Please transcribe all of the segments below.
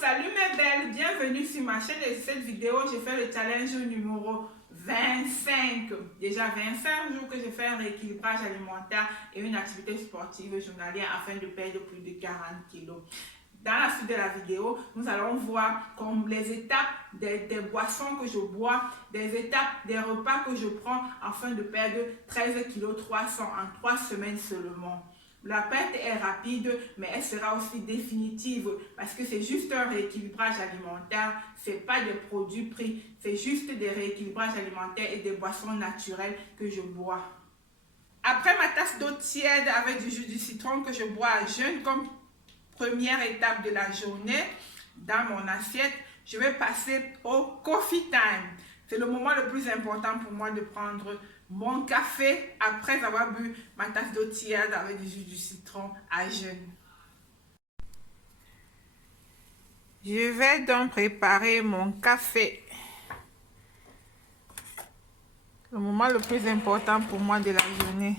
Salut mes belles, bienvenue sur ma chaîne et cette vidéo, je fais le challenge numéro 25. Déjà 25 jours que je fais un rééquilibrage alimentaire et une activité sportive journalière afin de perdre plus de 40 kilos. Dans la suite de la vidéo, nous allons voir comme les étapes des boissons que je bois, des étapes des repas que je prends afin de perdre 13 kg 300 en 3 semaines seulement. La perte est rapide, mais elle sera aussi définitive parce que c'est juste un rééquilibrage alimentaire, ce n'est pas des produits pris, c'est juste des rééquilibrages alimentaires et des boissons naturelles que je bois. Après ma tasse d'eau tiède avec du jus de citron que je bois à jeun comme première étape de la journée dans mon assiette, je vais passer au coffee time. C'est le moment le plus important pour moi de prendre mon café après avoir bu ma tasse d'eau tiède avec du jus de citron à jeun. Je vais donc préparer mon café. Le moment le plus important pour moi de la journée.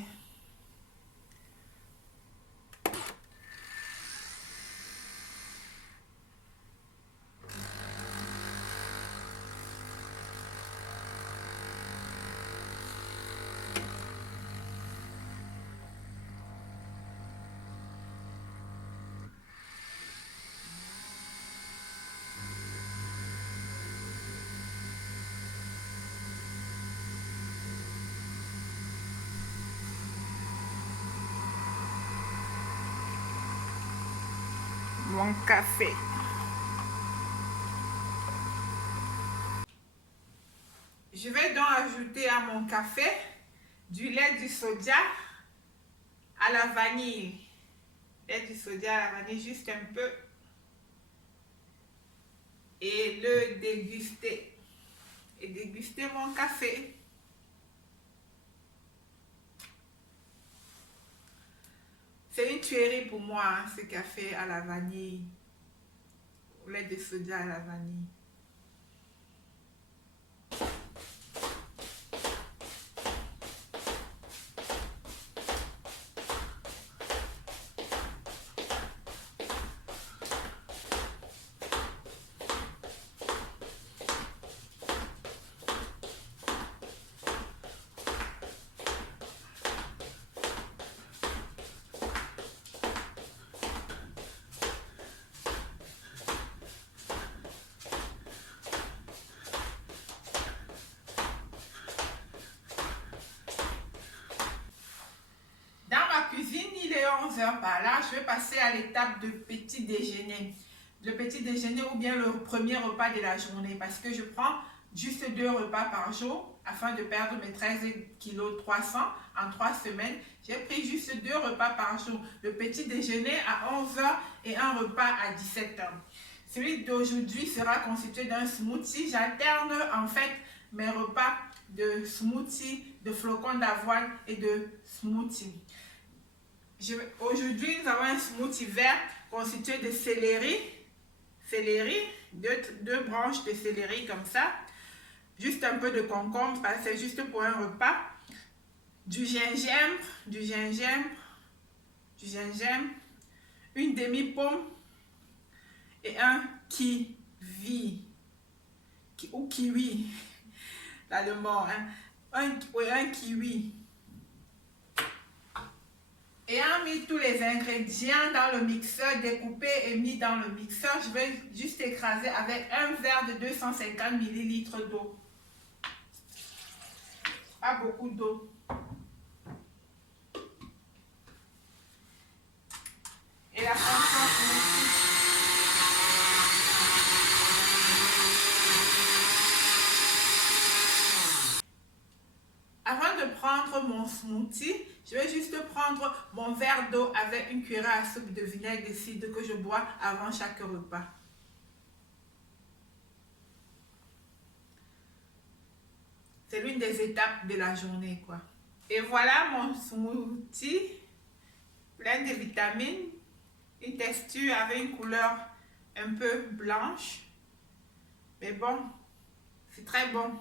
Mon café. Je vais donc ajouter à mon café du lait du soja à la vanille. Lait du soja à la vanille, juste un peu. Et le déguster. Et déguster mon café. C'est une tuerie pour moi, hein, ce café à la vanille. Au lait de soja à la vanille. Il est 11 h par là, je vais passer à l'étape de petit déjeuner. Le petit déjeuner ou bien le premier repas de la journée parce que je prends juste 2 repas par jour afin de perdre mes 13 kg 300 en 3 semaines. J'ai pris juste 2 repas par jour. Le petit déjeuner à 11 h et un repas à 17 h. Celui d'aujourd'hui sera constitué d'un smoothie. J'alterne en fait mes repas de smoothie, de flocons d'avoine et de smoothie. Aujourd'hui, nous avons un smoothie vert constitué de céleri, deux branches de céleri comme ça, juste un peu de concombre, parce que c'est juste pour un repas, du gingembre, une demi-pomme et un kiwi, ou kiwi, l'allemand, hein? un kiwi. Ayant mis tous les ingrédients dans le mixeur, découpés et mis dans le mixeur, je vais juste écraser avec un verre de 250 ml d'eau. Pas beaucoup d'eau. Et la fonction Avant de prendre mon smoothie, je vais juste prendre mon verre d'eau avec une cuillère à soupe de vinaigre de cidre que je bois avant chaque repas. C'est l'une des étapes de la journée, quoi. Et voilà mon smoothie, plein de vitamines, une texture avec une couleur un peu blanche. Mais bon, c'est très bon.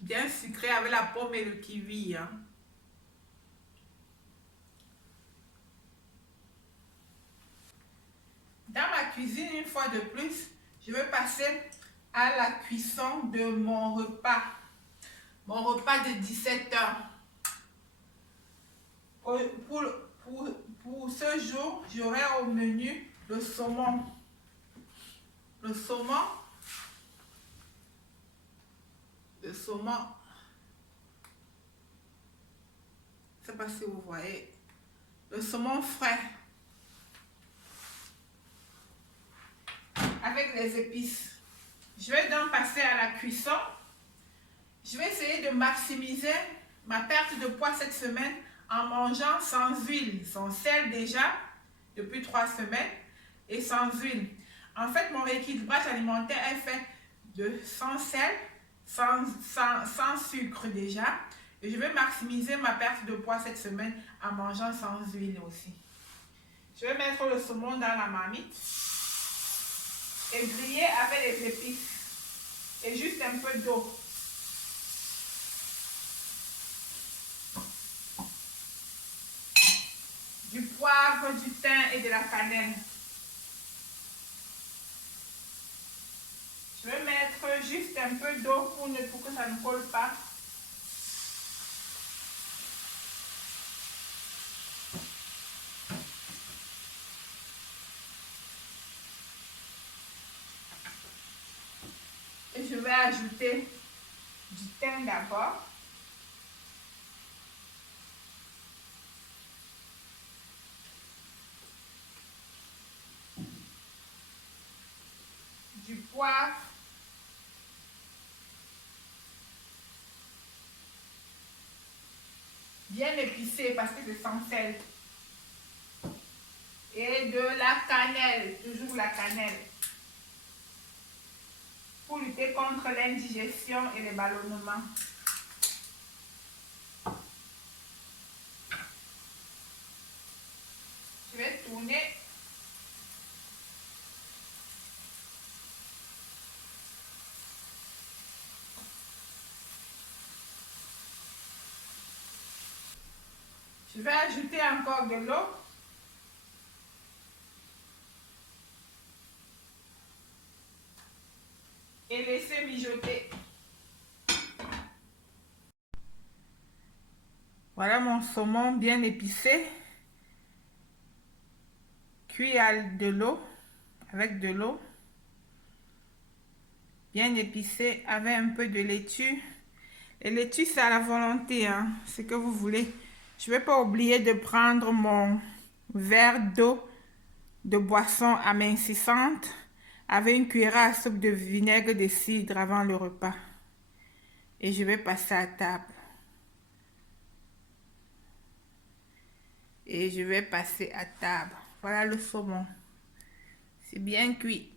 Bien sucré avec la pomme et le kiwi. Hein. cuisine une fois de plus. Je vais passer à la cuisson de mon repas. Mon repas de 17 h. Pour ce jour, j'aurai au menu le saumon. Le saumon. Le saumon. Je ne sais pas si vous voyez. Le saumon frais. Avec les épices. Je vais donc passer à la cuisson. Je vais essayer de maximiser ma perte de poids cette semaine en mangeant sans huile, sans sel déjà, depuis 3 semaines, et sans huile. En fait, mon rééquilibrage alimentaire est fait de sans sel, sans sucre déjà. Et je vais maximiser ma perte de poids cette semaine en mangeant sans huile aussi. Je vais mettre le saumon dans la marmite et griller avec les épices et juste un peu d'eau. Du poivre, du thym et de la cannelle. Je vais mettre juste un peu d'eau pour que ça ne colle pas. Et je vais ajouter du thym d'abord. Du poivre. Bien épicé parce que c'est sans sel. Et de la cannelle, toujours la cannelle. Pour lutter contre l'indigestion et les ballonnements. Je vais tourner. Je vais ajouter encore de l'eau. Et laisser mijoter. Voilà mon saumon bien épicé. Cuit à de l'eau, avec de l'eau. Bien épicé avec un peu de laitue. Et laitue, c'est à la volonté, hein, ce que vous voulez. Je ne vais pas oublier de prendre mon verre d'eau de boisson amincissante avec une cuillère à soupe de vinaigre de cidre avant le repas. Et je vais passer à table. Et je vais passer à table. Voilà le saumon. C'est bien cuit.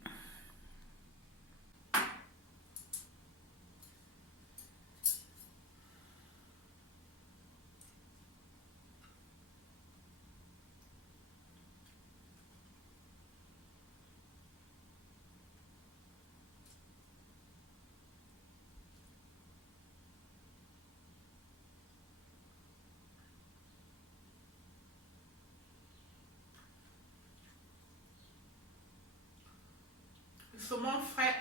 Le saumon frais,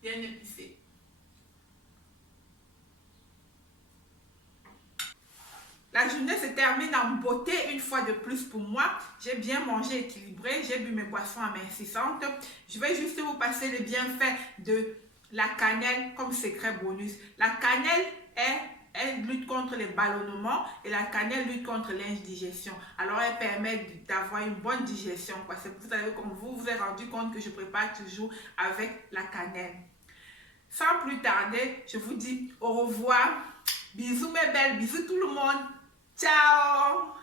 bien épicé. La journée se termine en beauté une fois de plus pour moi. J'ai bien mangé équilibré, j'ai bu mes boissons amincissantes. Je vais juste vous passer les bienfaits de la cannelle comme secret bonus. La cannelle elle lutte contre les ballonnements et la cannelle lutte contre l'indigestion. Alors, elle permet d'avoir une bonne digestion. C'est pour ça que vous vous êtes rendu compte que je prépare toujours avec la cannelle. Sans plus tarder, je vous dis au revoir. Bisous mes belles, bisous tout le monde. Ciao!